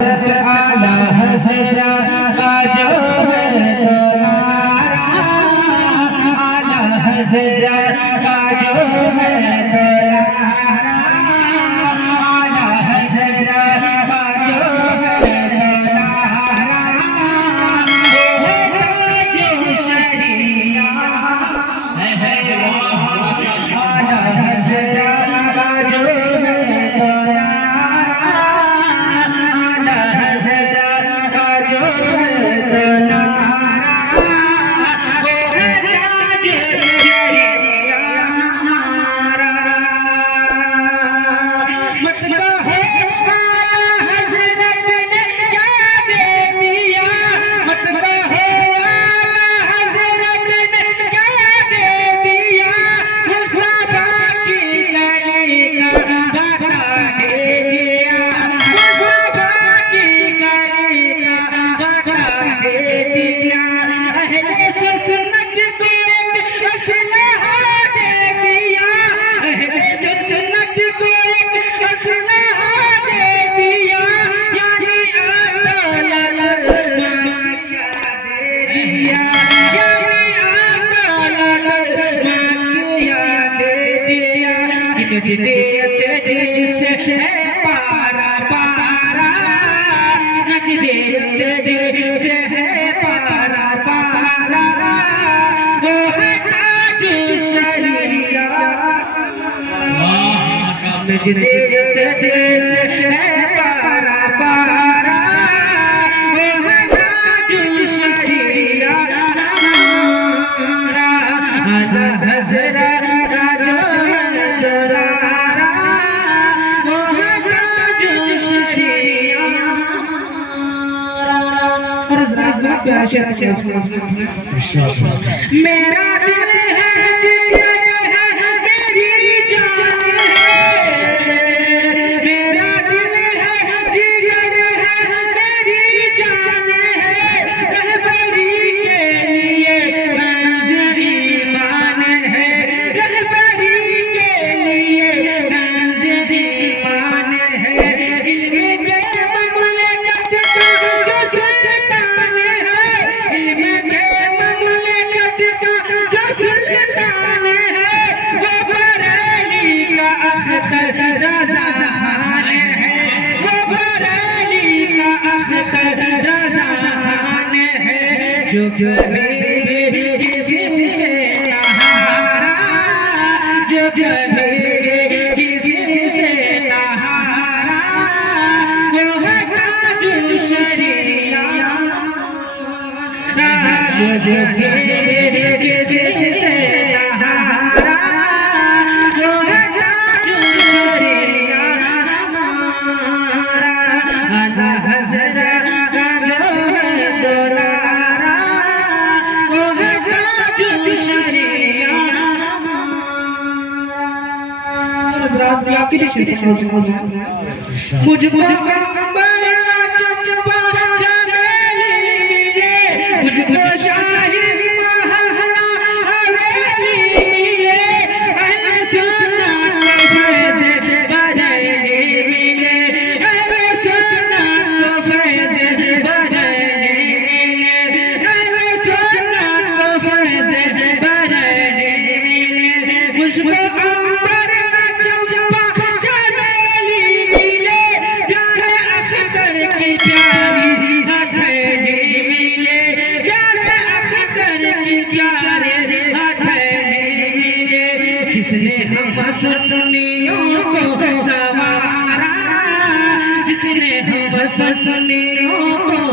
आला हज़रा का जो है तो नारा, आला हज़रा का जो है तो नारा, आला हज़रा का जो है तो नारा, ये ताज शरिया है आला हज़रा का जो है तो नारा, आला हज़रा का जो है तो नारा, वो है ताज शरिया हमारा। मत कहो आला हज़रत ने क्या दे दिया, मत कहो आला हज़रत ने क्या दे दिया, मुस्तफा की गली का गाता दे दिया, मुस्तफा की गली का गाता दे दिया, अहले सुन्नत को एक असलहा दे दिया, अहले सुन्नत को एक असलहा दे दिया, यानी अदालत मांगिया दे दिया, यानी अदालत मांगिया दे दिया, नजदीक जिससे है पारा पारा, नजदीक जिससे है पारा पारा, वो है ताज शरिया, नजदीक जिससे है पारा पारा, वो है ताज शरिया हमारा, आला हज़रा का जो है तो नारा, वो है ताज शरिया हमारा। मेरा दिल है जिगर है मेरी जान है, मेरा दिल है जिगर है मेरी जान है, रहबरी के लिए मंज़िल ईमान है, रहबरी के लिए मंज़िल ईमान है, इल्म के ममलकत का जो सुल्तान है, इल्म के ममलकत का जो सुल्तान है, वो बरेली का अख्तर रज़ा खान है, वो बरेली का अख्तर रज़ा खान है, जो कभी किसी से नहारा, जो कभी किसी से नहारा, वो है ताज शरिया, जो कभी किसी से नहारा, वो है ताज शरिया हमारा, आला हज़रा का जो है तो नारा, वो है ताज शरिया हमारा। मुझको अंबर का चंपा चमेली मिले, मुझको शाही महला हवेली मिले, अहले सुन्नत को फैज़ बरेली मिले, अहले सुन्नत को फैज़ बरेली मिले, अहले सुन्नत को फैज़ बरेली मिले, मुझको अंबर का चंपा चमेली मिले, प्यारे अख्तर की प्यारी हथेली मिले, प्यारे अख्तर की प्यारे हथेली मिले, जिसने हम सुन्नियों को संवारा, जिसने हम सुन्नियों को